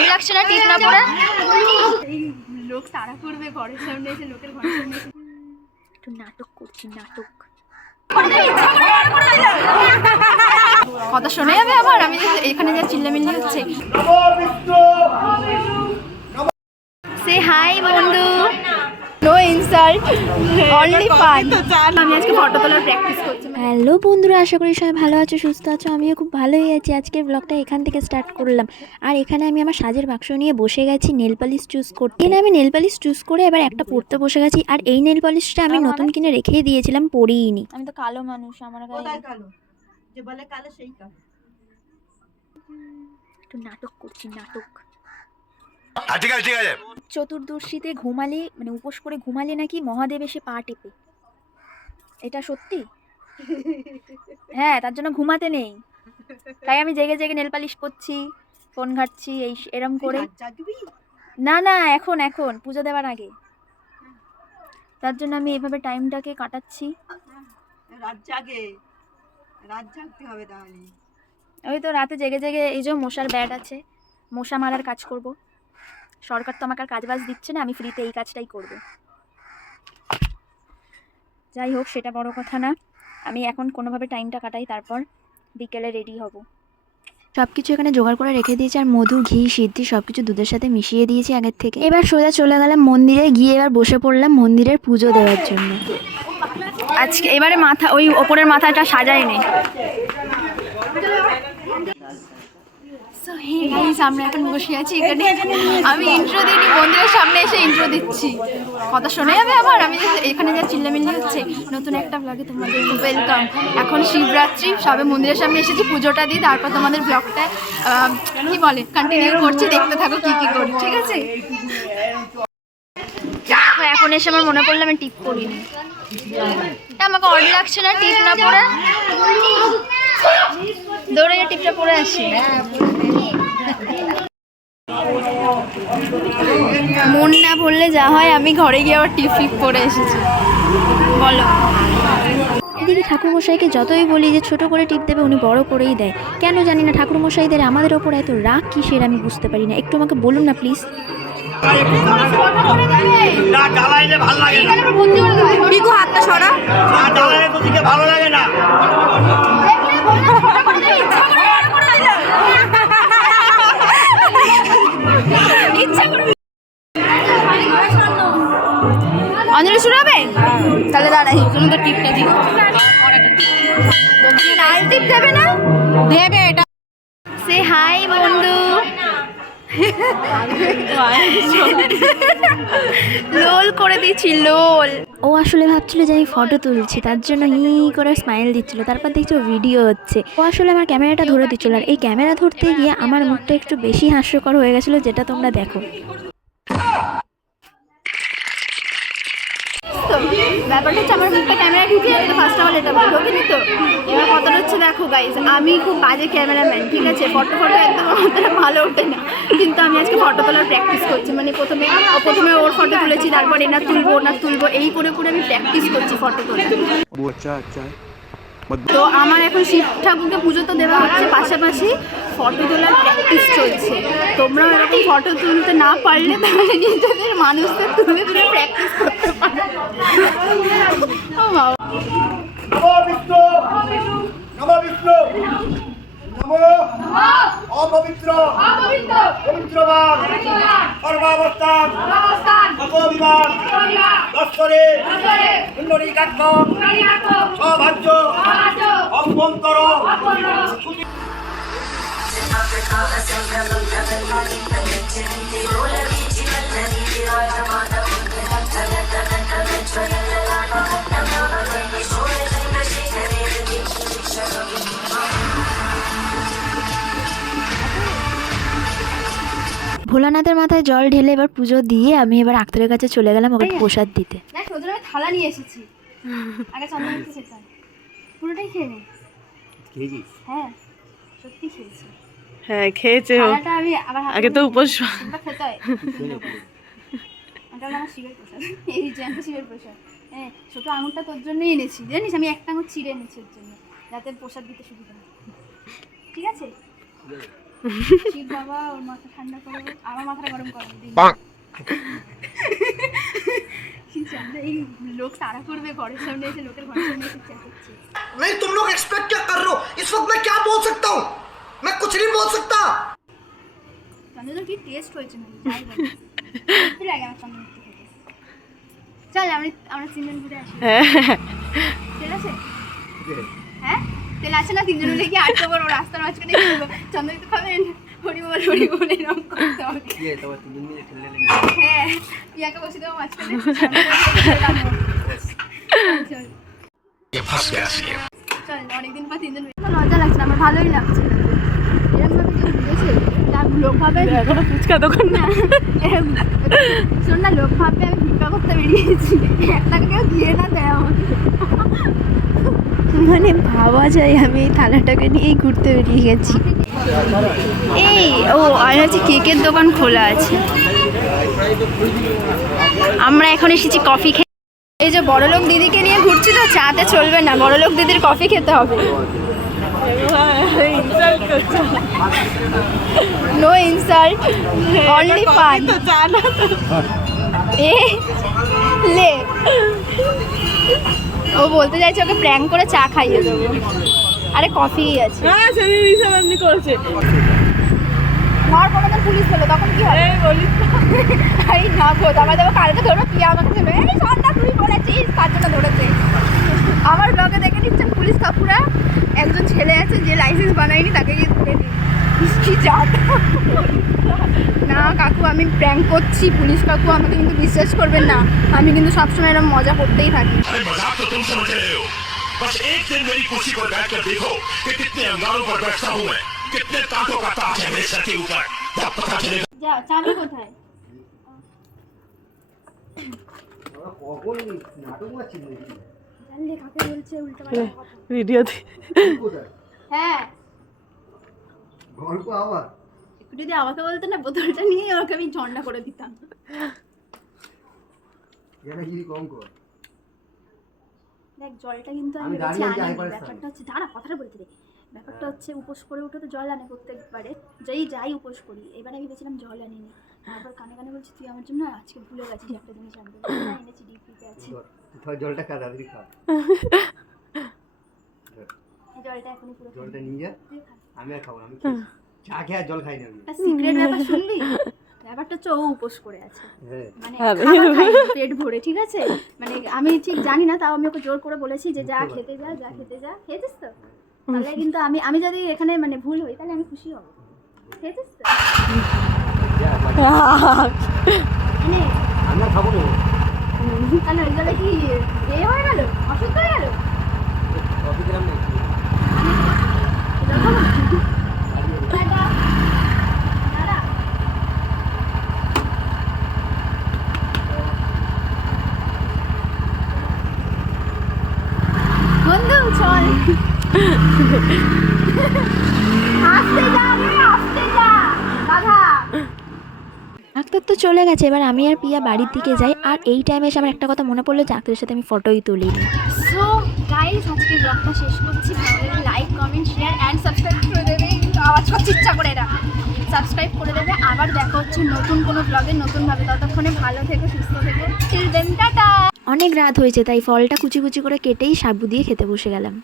Odd লাগছে না টিপ না পড়ে? লোক তাড়া করবে ঘরের সামনে এসে, লোকের ঘরের সামনে এসে একটু নাটক করছি, নাটক। কথা শোনা যাবে আবার? আমি এখানে যা চিল্লামিল্লি হচ্ছে। সে হাই বন্ধু, নো ইনসাল্ট, অনলি ফান। আমি আজকে ফটো তোলার প্র্যাকটিস করছি। হ্যালো বন্ধুরা, আশা করি সবাই ভালো আছো, সুস্থ আছো। আমিও খুব ভালোই আছি। আজকের ব্লগটা এখান থেকে স্টার্ট করলাম। আর এখানে আমি আমার সাজের বাক্স নিয়ে বসে গেছি নেল পলিশ চুজ করতে। এখানে আমি নেল পলিশ চুজ করে এবার একটা পরতে বসে গেছি। আর এই নেল পলিশটা আমি নতুন কিনে রেখেই দিয়েছিলাম, পরিইনি। আমি তো কালো মানুষ, আমার কালো যে বলে কালো সেই কালো। একটু নাটক করছি, নাটক। ঠিক আছে ঠিক আছে। চতুর্দশীতে ঘুমালে, মানে উপোস করে ঘুমালে নাকি মহাদেব এসে পা টেপে, এটা সত্যি? হ্যাঁ, তার জন্য ঘুমাতে নেই। তাই আমি জেগে জেগে নেল পালিশ করছি, ফোন ঘাটছি, এই এরম করে। না না, এখন এখন পুজো দেওয়ার আগে। তার জন্য আমি এভাবে টাইমটাকে কাটাচ্ছি। রাত জাগে, রাত জাগতে হবে তাহলে। ওই তো রাতে জেগে জেগে, এই যে মশার ব্যাট আছে, মশা মারার কাজ করব। সরকার তো আমাকে আর কাজ বাজ দিচ্ছে না, আমি ফ্রিতে এই কাজটাই করব। যাই হোক, সেটা বড় কথা না। আমি এখন কোনোভাবে টাইমটা কাটাই, তারপর বিকেলে রেডি হব। সব কিছু এখানে জোগাড় করে রেখে দিয়েছি। আর মধু, ঘি, সিদ্ধি সব কিছু দুধের সাথে মিশিয়ে দিয়েছি আগের থেকে। এবার সোজা চলে গেলাম মন্দিরে, গিয়ে এবার বসে পড়লাম মন্দিরের পুজো দেওয়ার জন্য। আজকে এবারে মাথা, ওই ওপরের মাথাটা সাজাইনি। আমরা এখন বসে আছি এখানে। আমি ইন্ট্রো দিইনি, মন্দিরের সামনে এসে ইন্ট্রো দিচ্ছি। কথা শোনা যাবে আবার? আমি এখানে যা চিল্লামিল্লি হচ্ছে। নতুন একটা ব্লগে তোমাদের ওয়েলকাম। এখন শিবরাত্রি, সবে মন্দিরের সামনে এসেছি, পুজোটা দিই, তারপর তোমাদের ব্লগটা কি বলে কন্টিনিউ করছি। দেখতে থাকো কি কি করি, ঠিক আছে? এখন এসে আমার মনে পড়লো আমি টিপ করিনি। আমাকে অড লাগছে না টিপ না পরে? দৌড়ে গিয়ে টিপটা পরে আসি। মন না ভরলে যা হয়, আমি ঘরে গিয়ে আবার টিপ ফিপ পরে এসেছি। বলো। এদিকে ঠাকুরমশাইকে যতই বলি যে ছোট করে টিপ দেবে, উনি বড় করেই দেয়। কেন জানি না ঠাকুরমশাইদের আমাদের ওপর এত রাগ কিসের আমি বুঝতে পারি না। একটু আমাকে বলুন না প্লিজ। হাতটা সরা, ভালো লাগে না। অঞ্জলি শুরু হবে? তাহলে দাঁড়াই, তুমি তো টিপটা দিও। লাল টিপ দেবে না? দেবে এটা। সে হাই বন্ধু। লোল করে দিচ্ছি, লোল। ও আসলে ভাবছিল যে আমি ফটো তুলছি, তার জন্য হি করে স্মাইল দিচ্ছিল। তারপর দেখছি ও ভিডিও হচ্ছে। ও আসলে আমার ক্যামেরাটা ধরে দিচ্ছিল। আর এই ক্যামেরা ধরতে গিয়ে আমার মুখটা একটু বেশি হাস্যকর হয়ে গেছিলো, যেটা তোমরা দেখো। ব্যাপারটা হচ্ছে, আমার মুখটা ক্যামেরা ঢুকিয়ে ফার্স্ট অফ অল এটা বলি, ঢোকেনি তো। এবার কথাটা হচ্ছে, দেখো গাইজ, আমি খুব বাজে ক্যামেরাম্যান, ঠিক আছে? ফটো একদম আমার ভালো ওঠে না, কিন্তু আমি আজকে ফটো তোলার প্র্যাকটিস করছি। মানে প্রথমে ওর ফটো তুলেছি, তারপর এনার তুলবো, ওনার তুলবো, এই করে করে আমি প্র্যাকটিস করছি ফটো তোলা। তো আমার এখন শিব ঠাকুরকে পুজো তো দেওয়া হচ্ছে, পাশাপাশি ফটো তোলার প্র্যাকটিস চলছে। তোমরাও এরকম ফটো তুলতে না পারলে তাহলে নিজেদের মানুষদের তুলে তুলে প্র্যাকটিস করতে পারো। ও বাবা। নমো বিষ্ণু, নমো বিষ্ণু, নমো অপবিত্র পবিত্রবান সর্বাবস্থান সর্ববিমান দস্তরে পুণ্ডরীকাক্ষ সৌভাগ্য অভ্যন্তর। ভোলানাথের মাথায় জল ঢেলে এবার পুজো দিয়ে আমি এবার আক্তারের কাছে চলে গেলাম ওকে প্রসাদ দিতে। দেখ, ওদের আমি থালা নিয়ে এসেছি, আগে চন্দন খেতাম, পুরোটাই খেয়ে নে। খেয়েছিস? হ্যাঁ, সত্যি খেয়েছি। হ্যাঁ খেয়েছে। থালাটা আমি আবার আগে তো উপোস খেতে হয়। ওটা হলো আমার শিবের প্রসাদ, এই জ্যান্ত শিবের প্রসাদ। হ্যাঁ, ছোটো আঙুরটা তোর জন্যই এনেছি, জানিস? আমি একটা আঙুর চিড়ে এনেছি ওর জন্য, যাতে প্রসাদ দিতে সুবিধা হয়। ঠিক আছে? শিব বাবা ওর মাথা ঠান্ডা করে, আমার মাথাটা গরম করে দিই। এই লোক তাড়া করবে, ঘরের সামনে এসে লোকের ঘরের সামনে এসে চেঁচাচ্ছে। नहीं तुम लोग एक्सपेक्ट क्या कर रहे हो? इस वक्त मैं क्या बोल सकता हूँ? मैं कुछ नहीं बोल सकता। তাহলে কি টেস্ট হয়েছে না যাই বল, কি লাগে আমার সামনে খেতে? চল আমরা তিনজন ঘুরে আসি। তেল আছে? হ্যাঁ তেল আছে না? তিনজন মিলে কি আটকে বড় রাস্তার মাঝখানে চন্দ্র তো খাবেন, হরি বল এরকম করতে হবে। হ্যাঁ পিয়াকে বসে দেবো মাঝখানে। চল চল অনেকদিন পর তিনজন লজ্জা লাগছে না, আমার ভালোই লাগছে। এরকম ভাবে কেউ ঘুরেছে তার লোক ভাবে এখনো ফুচকা দোকান না, শোন না লোক ভাবে আমি ভিক্ষা করতে বেরিয়েছি, 1 টাকা কেউ দিয়ে না দেয় আমাকে। মানে ভাবা যায় আমি এই থালাটাকে নিয়েই ঘুরতে বেরিয়ে গেছি। এই ও আর হচ্ছে কেকের দোকান খোলা আছে। আমরা এখন এসেছি কফি খেতে। এই যে বড়লোক দিদিকে নিয়ে ঘুরছি তো, চাতে চলবে না, বড়লোক দিদির কফি খেতে হবে। No insult, only fun. এ লে ও বলতে চাইছে ওকে প্র্যাঙ্ক করে চা খাইয়ে দেবো। আরে কফি আছে। ধর কোনোদিন পুলিশ পেলো তখন কি হবে? আরে না গো, আমার যাবো কালকে ধরো, কি আমাকে ছিল এই সন্ধ্যা তুই বলেছিস তার জন্য ধরেছে। আমার ব্লগে দেখে নিচ্ছেন পুলিশ কাকুরা, একজন ছেলে আছে যে লাইসেন্স বানায়নি, তাকে গিয়ে ধরে দিই। কি জাত না কাকু, আমি প্র্যাঙ্ক করছি, পুলিশ কাকু আমাকে কিন্তু বিশ্বাস করবেন না, আমি কিন্তু সবসময় এরকম মজা করতেই থাকি। अरे मजाक तो तुम समझ रहे हो, बस एक दिन मेरी कुर्सी पर बैठकर देखो कि कितने अंगारों पर बैठता हूँ मैं, कितने कांटों का ताज है मेरे सर के ऊपर, तब पता चलेगा। যা চাবি কোথায়? কখন নাটক মারছিল জানলে কাকে বলছে উল্টোপাল্টা কথা। ভিডিওতে কোথায় হ্যাঁ গল্প আবার একটু যদি আমাকে বলতো না, বোতলটা নিয়ে ওকে আমি ঝন্ডা করে দিতাম। এটা কি কম কর। দেখ জলটা কিন্তু আমি আমি দাঁড়িয়ে বেছে আছি, আনি। আইবার ব্যাপারটা হচ্ছে দাঁড়া কথাটা বলতে দে। ব্যাপারটা হচ্ছে উপোস করে উঠে তো জল আনে প্রত্যেকবারে, যাই উপোস করি। এবারে আমি ভেবেছিলাম জল আনিনি, তারপর কানে কানে বলছি তুই আমার জন্য আজকে ভুলে গেছিস একটা জিনিস আনতে, এনেছি ডিপিতে আছে। তুই জলটা খা, তাড়াতাড়ি খা। এই জলটা এখনই পুরো জলটা নিয়ে যা, তুই খা। আমি আর খাবো না, আমি খেয়েছি। চা খেয়ে আর জল খাই না আমি। একটা সিক্রেট ব্যাপার শুনবি? ব্যাপারটা হচ্ছে ও উপোস করে আছে, হ্যাঁ মানে খাবার খায়নি পেট ভরে, ঠিক আছে? মানে আমি ঠিক জানি না, তাও আমি ওকে জোর করে বলেছি যে যা খেতে যা, যা খেতে যা। খেয়েছিস তো? তাহলে কিন্তু আমি যদি এখানে মানে ভুল হই তাহলে আমি খুশি হব। খেয়েছিস তো? এনে, আমি আর খাবো না। তাহলে ওই জলে কি হয়ে গেল, অসুস্থ হয়ে গেল? কফি খেলাম না একটু। জল খাবো না? টাটা। টাটা। বন্ধু চল। আস্তে যা রে, আস্তে যা দাদা। ডাক্তার তো চলে গেছে, এবার আমি আর পিয়া বাড়ির দিকে যাই। আর এই টাইমে এসে আমার একটা কথা মনে পড়লো, ডাক্তারের সাথে আমি ফটোই তুলিনি। সো গাইস আজকে ব্লগটা শেষ করছি। ভালো লাগলে like comment share and subscribe করে দেবে। কিন্তু আওয়াজ করতে ইচ্ছা করে না, সাবস্ক্রাইব করে দেবে। আবার দেখা হচ্ছে নতুন কোনো ব্লগে নতুনভাবে। ততক্ষণে ভালো থেকো, সুস্থ থেকো। Till then tata. অনেক রাত হয়েছে, তাই ফলটা কুচি কুচি করে কেটেই সাবু দিয়ে খেতে বসে গেলাম।